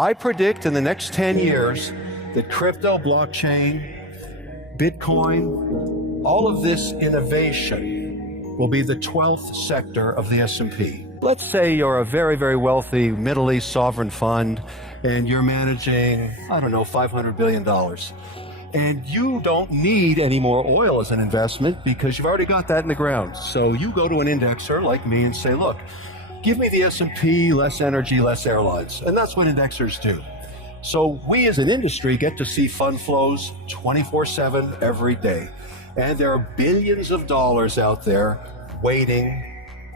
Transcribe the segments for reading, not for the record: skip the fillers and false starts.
I predict in the next 10 years that crypto, blockchain, Bitcoin, all of this innovation will be the 12th sector of the S&P. Let's say you're a very, very wealthy Middle East sovereign fund and you're managing, I don't know, $500 billion. And you don't need any more oil as an investment because you've already got that in the ground. So you go to an indexer like me and say, look, give me the S&P, less energy, less airlines. And that's what indexers do. So we as an industry get to see fund flows 24/7 every day. And there are billions of dollars out there waiting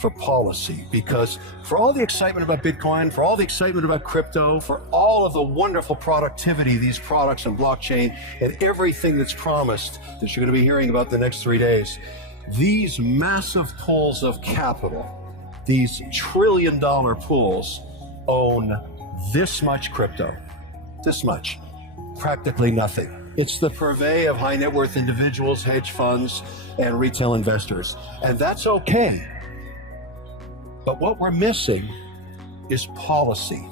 for policy, because for all the excitement about Bitcoin, for all the excitement about crypto, for all of the wonderful productivity, these products and blockchain and everything that's promised that you're going to be hearing about the next 3 days, these massive pools of capital, these trillion-dollar pools own this much crypto, this much, practically nothing. It's the purvey of high net worth individuals, hedge funds, and retail investors. And that's okay. But what we're missing is policy.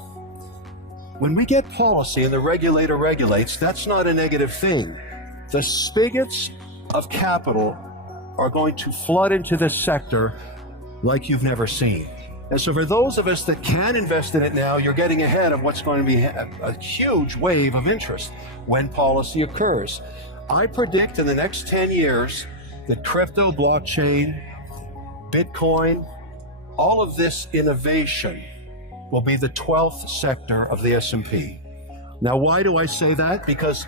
When we get policy and the regulator regulates, that's not a negative thing. The spigots of capital are going to flood into this sector like you've never seen. And so for those of us that can invest in it now, you're getting ahead of what's going to be a huge wave of interest when policy occurs. I predict in the next 10 years that crypto, blockchain, Bitcoin, all of this innovation will be the 12th sector of the S&P. Now, why do I say that? Because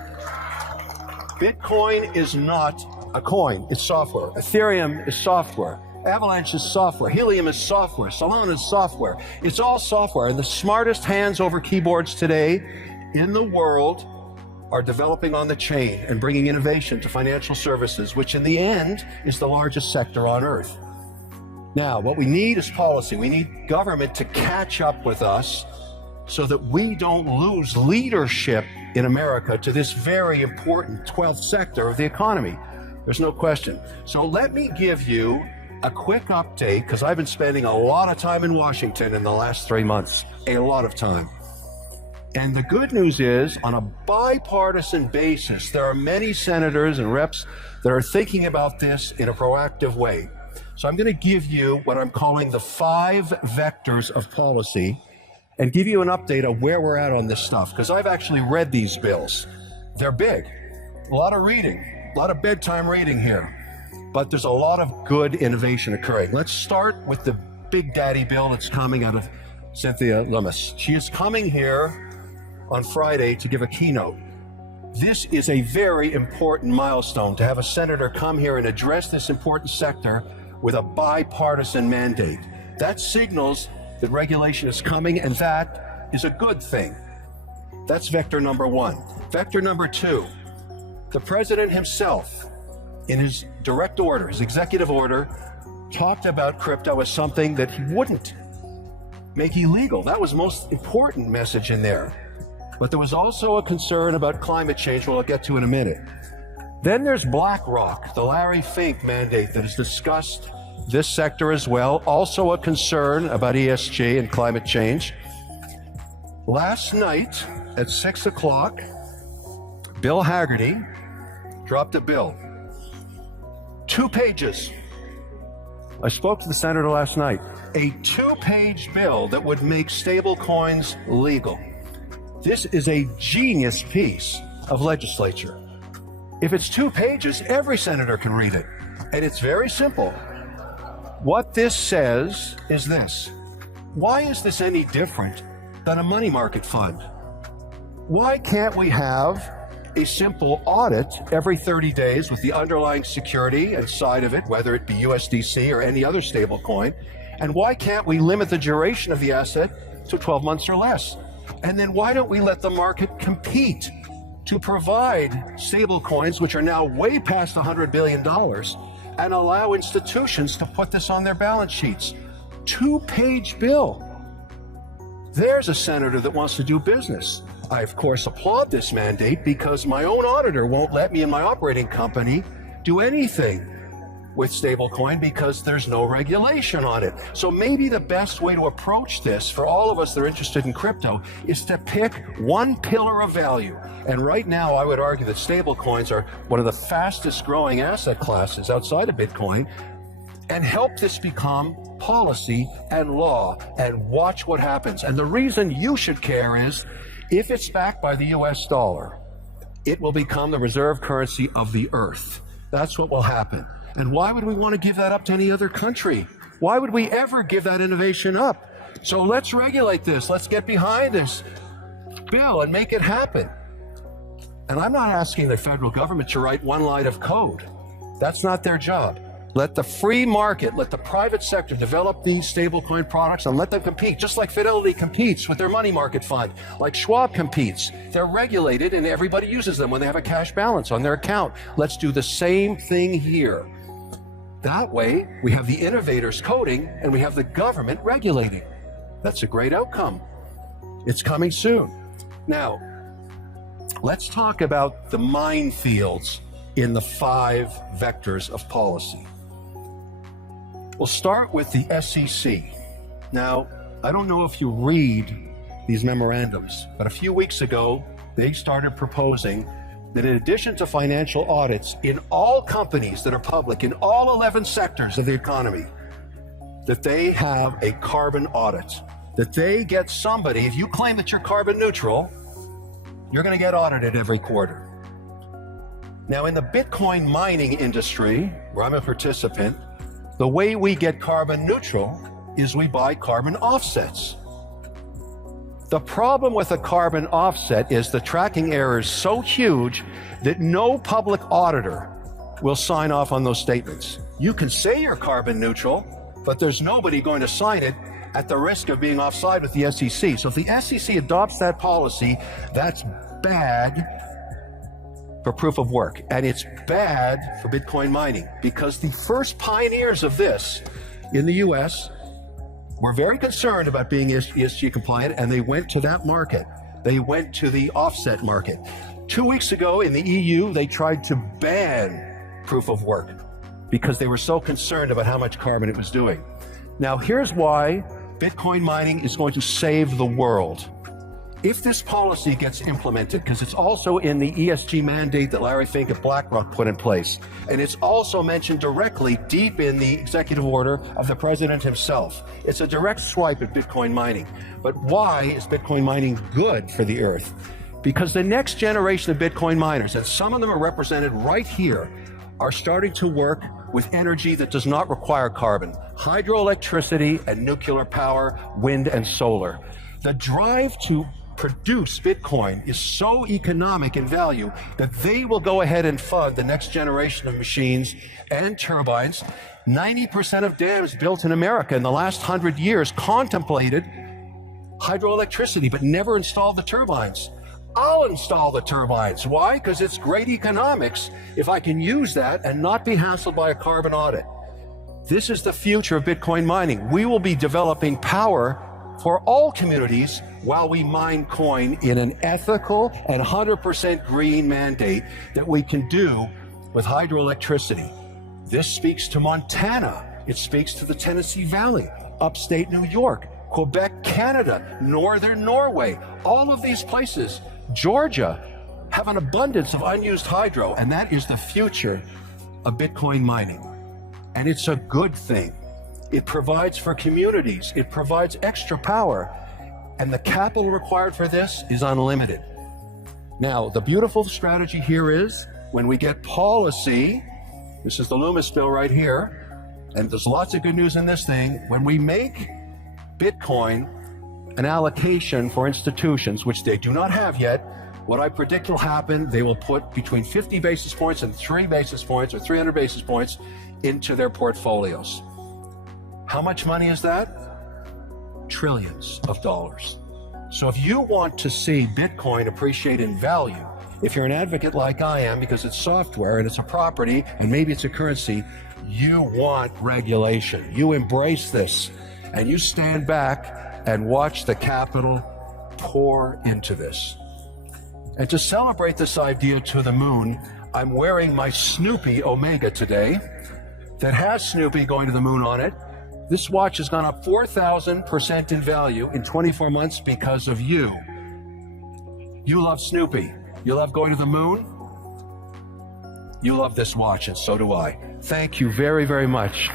Bitcoin is not a coin, it's software. Ethereum is software. Avalanche is software. Helium is software. Solana is software. It's all software. And the smartest hands over keyboards today in the world are developing on the chain and bringing innovation to financial services, which in the end is the largest sector on earth. Now, what we need is policy. We need government to catch up with us so that we don't lose leadership in America to this very important 12th sector of the economy. There's no question. So let me give you a quick update, because I've been spending a lot of time in Washington in the last 3 months, a lot of time. And the good news is, on a bipartisan basis, there are many senators and reps that are thinking about this in a proactive way. So I'm going to give you what I'm calling the 5 vectors of policy and give you an update of where we're at on this stuff, because I've actually read these bills. They're big, a lot of reading, a lot of bedtime reading here, but there's a lot of good innovation occurring. Let's start with the big daddy bill that's coming out of Cynthia Lummis. She is coming here on Friday to give a keynote. This is a very important milestone to have a senator come here and address this important sector with a bipartisan mandate. That signals that regulation is coming, and that is a good thing. That's vector number 1. Vector number 2, the president himself, in his direct order, his executive order, talked about crypto as something that he wouldn't make illegal. That was the most important message in there. But there was also a concern about climate change, which I'll get to in a minute. Then there's BlackRock, the Larry Fink mandate that has discussed this sector as well, also a concern about ESG and climate change. Last night at 6 o'clock, Bill Haggerty dropped a bill. 2 pages. I spoke to the senator last night. A 2-page bill that would make stable coins legal. This is a genius piece of legislature. If it's 2 pages, every senator can read it. And it's very simple. What this says is this: why is this any different than a money market fund? Why can't we have a simple audit every 30 days with the underlying security inside of it, whether it be USDC or any other stable coin? And why can't we limit the duration of the asset to 12 months or less? And then why don't we let the market compete to provide stable coins, which are now way past $100 billion, and allow institutions to put this on their balance sheets? 2-page bill. There's a senator that wants to do business. I, of course, applaud this mandate because my own auditor won't let me and my operating company do anything with stablecoin because there's no regulation on it. So maybe the best way to approach this for all of us that are interested in crypto is to pick one pillar of value. And right now, I would argue that stablecoins are one of the fastest growing asset classes outside of Bitcoin, and help this become policy and law, and watch what happens. And the reason you should care is, if it's backed by the US dollar, it will become the reserve currency of the earth. That's what will happen. And why would we want to give that up to any other country? Why would we ever give that innovation up? So let's regulate this. Let's get behind this bill and make it happen. And I'm not asking the federal government to write one line of code. That's not their job. Let the free market, let the private sector develop these stablecoin products and let them compete, just like Fidelity competes with their money market fund, like Schwab competes. They're regulated and everybody uses them when they have a cash balance on their account. Let's do the same thing here. That way, we have the innovators coding and we have the government regulating. That's a great outcome. It's coming soon. Now, let's talk about the minefields in the 5 vectors of policy. We'll start with the SEC. Now, I don't know if you read these memorandums, but a few weeks ago, they started proposing that in addition to financial audits in all companies that are public, in all 11 sectors of the economy, that they have a carbon audit, that they get somebody, if you claim that you're carbon neutral, you're going to get audited every quarter. Now, in the Bitcoin mining industry, where I'm a participant, the way we get carbon neutral is we buy carbon offsets. The problem with a carbon offset is the tracking error is so huge that no public auditor will sign off on those statements. You can say you're carbon neutral, but there's nobody going to sign it at the risk of being offside with the SEC. So if the SEC adopts that policy, that's bad for proof of work, and it's bad for Bitcoin mining, because the first pioneers of this in the US were very concerned about being ESG compliant, and they went to that market. They went to the offset market. 2 weeks ago in the EU, they tried to ban proof of work because they were so concerned about how much carbon it was doing. Now, here's why Bitcoin mining is going to save the world. If this policy gets implemented, because it's also in the ESG mandate that Larry Fink at BlackRock put in place, and it's also mentioned directly deep in the executive order of the president himself. It's a direct swipe at Bitcoin mining. But why is Bitcoin mining good for the earth? Because the next generation of Bitcoin miners, and some of them are represented right here, are starting to work with energy that does not require carbon. Hydroelectricity and nuclear power, wind and solar. The drive to produce Bitcoin is so economic in value that they will go ahead and fund the next generation of machines and turbines. 90% of dams built in America in the last 100 years contemplated hydroelectricity, but never installed the turbines. I'll install the turbines. Why? Because it's great economics if I can use that and not be hassled by a carbon audit. This is the future of Bitcoin mining. We will be developing power for all communities while we mine coin in an ethical and 100% green mandate that we can do with hydroelectricity. This speaks to Montana. It speaks to the Tennessee Valley, upstate New York, Quebec, Canada, northern Norway. All of these places, Georgia, have an abundance of unused hydro, and that is the future of Bitcoin mining. And it's a good thing. It provides for communities. It provides extra power. And the capital required for this is unlimited. Now, the beautiful strategy here is when we get policy, this is the Loomis bill right here, and there's lots of good news in this thing. When we make Bitcoin an allocation for institutions, which they do not have yet, what I predict will happen, they will put between 50 basis points and 3 basis points or 300 basis points into their portfolios. How much money is that? Trillions of dollars. So if you want to see Bitcoin appreciate in value, if you're an advocate like I am, because it's software and it's a property and maybe it's a currency, you want regulation. You embrace this and you stand back and watch the capital pour into this. And to celebrate this idea to the moon, I'm wearing my Snoopy Omega today. that has Snoopy going to the moon on it. This watch has gone up 4,000% in value in 24 months because of you. You love Snoopy. You love going to the moon. You love this watch, and so do I. Thank you very, very much.